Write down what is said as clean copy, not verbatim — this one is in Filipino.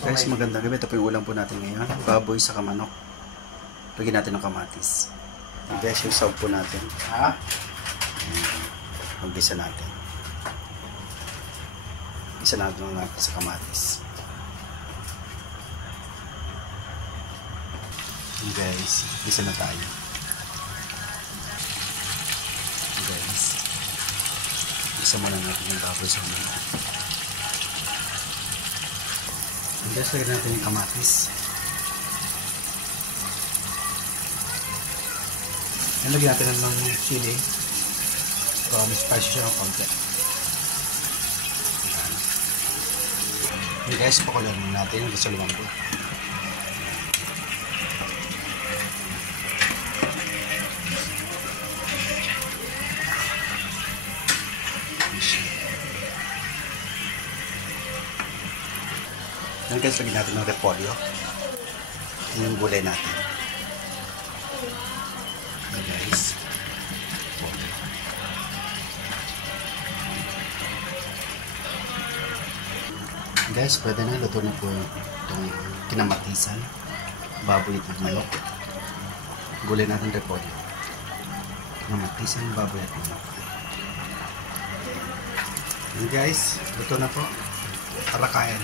Guys, magandang gabi. Ito po yung ulam po natin ngayon. Baboy sa kamanok. Lagyan natin ng kamatis. Guys, yung saw po natin. Magbisa natin. Bisa natin sa kamatis. Guys, bisa na tayo. Guys, bisa muna natin yung baboy sa kamanok. Guys, lagyan natin yung kamatis. Lagyan natin ng chili. So, may spicy siya ng konti. Okay guys, pakulan natin yung saluman ko. Yan guys, lagyan natin ng repolyo. Yung gulay natin. Yan guys. Guys, pwede na luto na po itong kinamatisan. Baboy at manok. Gulay natin repolyo. Kinamatisan, baboy at manok. Yan guys, luto na po. Tara kain.